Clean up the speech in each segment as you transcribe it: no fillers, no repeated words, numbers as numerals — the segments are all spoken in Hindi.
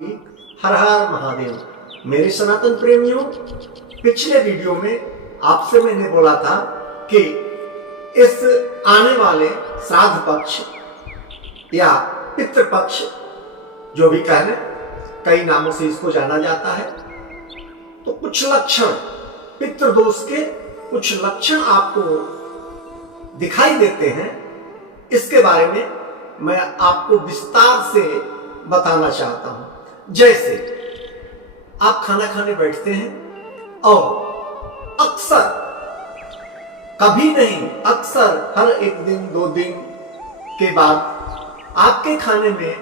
हर हर महादेव। मेरे सनातन प्रेमियों, पिछले वीडियो में आपसे मैंने बोला था कि इस आने वाले श्राद्ध पक्ष या पितृपक्ष, जो भी कह लें, कई नामों से इसको जाना जाता है, तो कुछ लक्षण, पितृदोष के कुछ लक्षण आपको दिखाई देते हैं। इसके बारे में मैं आपको विस्तार से बताना चाहता हूं। जैसे आप खाना खाने बैठते हैं और अक्सर, कभी नहीं, अक्सर हर एक दिन दो दिन के बाद आपके खाने में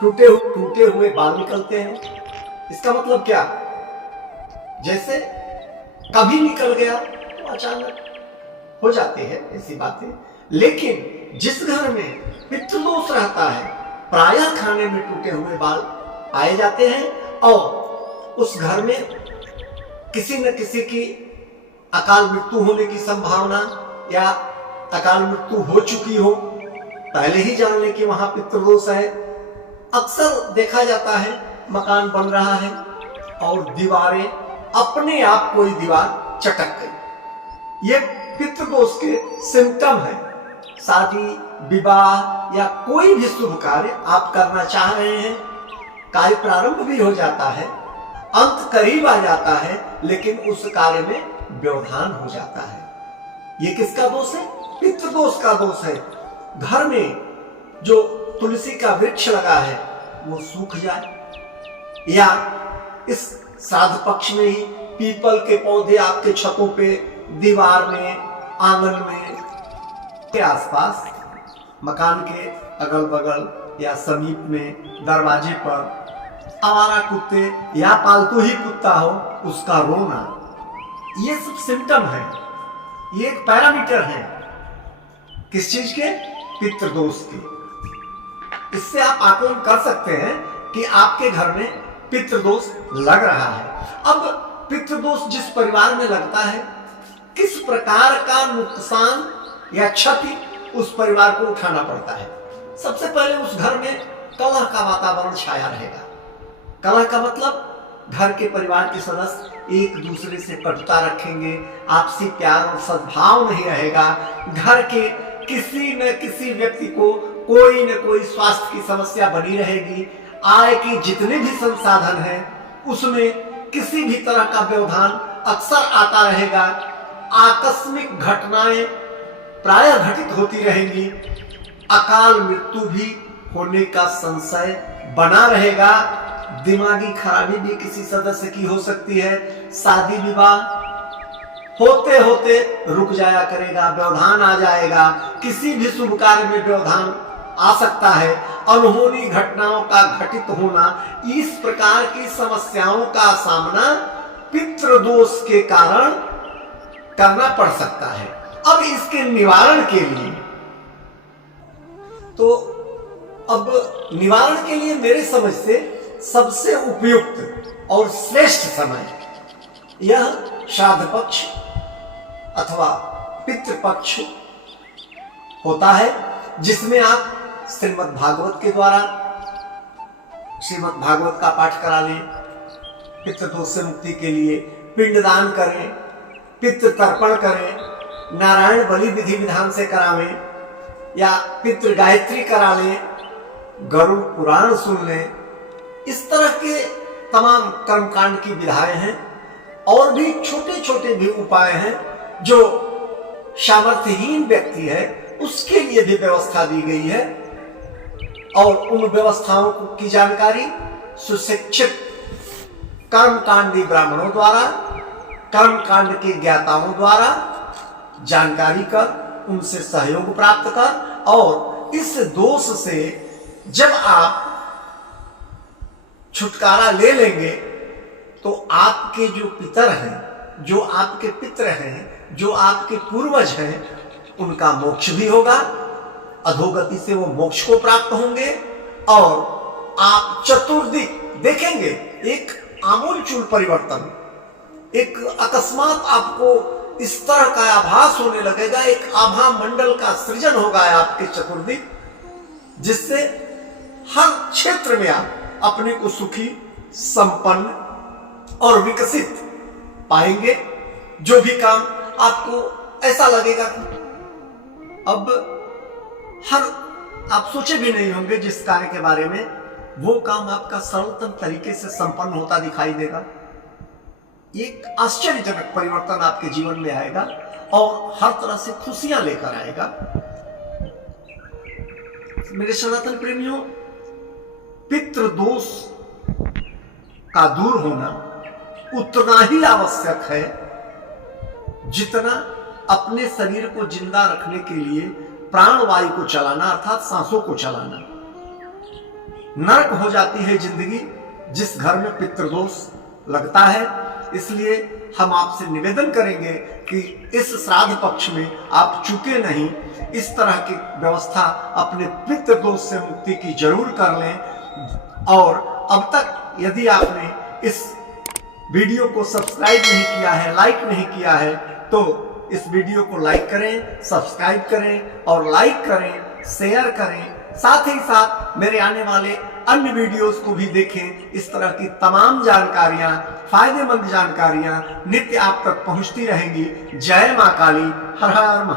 टूटे हुए बाल निकलते हैं। इसका मतलब क्या? जैसे कभी निकल गया तो अचानक हो जाती है ऐसी बातें। लेकिन जिस घर में पितृदोष रहता है, प्रायः खाने में टूटे हुए बाल पाए जाते हैं और उस घर में किसी न किसी की अकाल मृत्यु होने की संभावना या अकाल मृत्यु हो चुकी हो, पहले ही जान ले कि वहां पितृदोष है। अक्सर देखा जाता है मकान बन रहा है और दीवारें अपने आप, कोई दीवार चटक गई, ये पितृदोष के सिम्टम है। शादी, विवाह या कोई भी शुभ कार्य आप करना चाह रहे हैं, कार्य प्रारंभ भी हो जाता है, अंत करीब आ जाता है, लेकिन उस कार्य में व्यवधान हो जाता है। ये किसका दोष है? पितृदोष का दोष है। घर में जो तुलसी का वृक्ष लगा है वो सूख जाए, या इस श्राद्ध पक्ष में ही पीपल के पौधे आपके छतों पे, दीवार में, आंगन में, के आसपास, मकान के अगल बगल या समीप में, दरवाजे पर आवारा कुत्ते या पालतू ही कुत्ता हो, उसका रोना, ये सब सिम्टम है। ये एक पैरामीटर है किस चीज के? पितृदोष के। इससे आप आकलन कर सकते हैं कि आपके घर में पितृदोष लग रहा है। अब पितृदोष जिस परिवार में लगता है, किस प्रकार का नुकसान या क्षति उस परिवार को उठाना पड़ता है। सबसे पहले उस घर में कलह का वातावरण छाया रहेगा। कलह का मतलब घर के परिवार के सदस्य एक दूसरे से कटुता रखेंगे, आपसी प्यार और सद्भाव नहीं रहेगा। घर के किसी न किसी व्यक्ति को कोई न कोई स्वास्थ्य की समस्या बनी रहेगी। आय के जितने भी संसाधन हैं उसमें किसी भी तरह का व्यवधान अक्सर आता रहेगा। आकस्मिक घटनाएं प्रायः घटित होती रहेंगी। अकाल मृत्यु भी होने का संशय बना रहेगा। दिमागी खराबी भी किसी सदस्य की हो सकती है। शादी विवाह होते होते रुक जाया करेगा, व्यवधान आ जाएगा। किसी भी शुभ कार्य में व्यवधान आ सकता है। अनहोनी घटनाओं का घटित होना, इस प्रकार की समस्याओं का सामना पितृदोष के कारण करना पड़ सकता है। अब इसके निवारण के लिए, तो अब निवारण के लिए मेरे समझ से सबसे उपयुक्त और श्रेष्ठ समय यह श्राद्ध पक्ष अथवा पितृपक्ष होता है, जिसमें आप श्रीमद् भागवत के द्वारा श्रीमद् भागवत का पाठ करा लें। पितृदोष से मुक्ति के लिए पिंडदान करें, पितृ तर्पण करें, नारायण बलि विधि विधान से करावें, या पितृ गायत्री करा लें, गरुड़ पुराण सुन लें। इस तरह के तमाम कर्मकांड की विधाएं हैं। और भी छोटे छोटे भी उपाय हैं जो सामर्थ्यहीन व्यक्ति है उसके लिए भी व्यवस्था दी गई है। और उन व्यवस्थाओं की जानकारी सुशिक्षित कर्मकांडी ब्राह्मणों द्वारा, कर्मकांड के ज्ञाताओं द्वारा जानकारी कर, उनसे सहयोग प्राप्त कर, और इस दोष से जब आप छुटकारा ले लेंगे तो आपके जो पितर हैं, जो आपके पितर हैं, जो आपके पूर्वज हैं, उनका मोक्ष भी होगा। अधोगति से वो मोक्ष को प्राप्त होंगे और आप चतुर्दिक देखेंगे। एक आमूलचूल परिवर्तन, एक अकस्मात आपको इस तरह का आभास होने लगेगा। एक आभा मंडल का सृजन होगा आपके चतुर्दिक, जिससे हर क्षेत्र में आप अपने को सुखी, संपन्न और विकसित पाएंगे। जो भी काम आपको ऐसा लगेगा अब आप सोचे भी नहीं होंगे जिस कार्य के बारे में, वो काम आपका सरलतम तरीके से संपन्न होता दिखाई देगा। एक आश्चर्यजनक परिवर्तन आपके जीवन में आएगा और हर तरह से खुशियां लेकर आएगा। मेरे सनातन प्रेमियों, पितृदोष का दूर होना उतना ही आवश्यक है जितना अपने शरीर को जिंदा रखने के लिए प्राणवायु को चलाना अर्थात सांसों को चलाना। नरक हो जाती है जिंदगी जिस घर में पितृदोष लगता है। इसलिए हम आपसे निवेदन करेंगे कि इस श्राद्ध पक्ष में आप चूके नहीं, इस तरह की व्यवस्था अपने पितृदोष से मुक्ति की जरूर कर लें। और अब तक यदि आपने इस वीडियो को सब्सक्राइब नहीं किया है, लाइक नहीं किया है, तो इस वीडियो को लाइक करें, सब्सक्राइब करें और लाइक करें, शेयर करें। साथ ही साथ मेरे आने वाले अन्य वीडियोस को भी देखें। इस तरह की तमाम जानकारियां, फायदेमंद जानकारियां नित्य आप तक पहुंचती रहेंगी। जय मां काली, हर हर महादेव।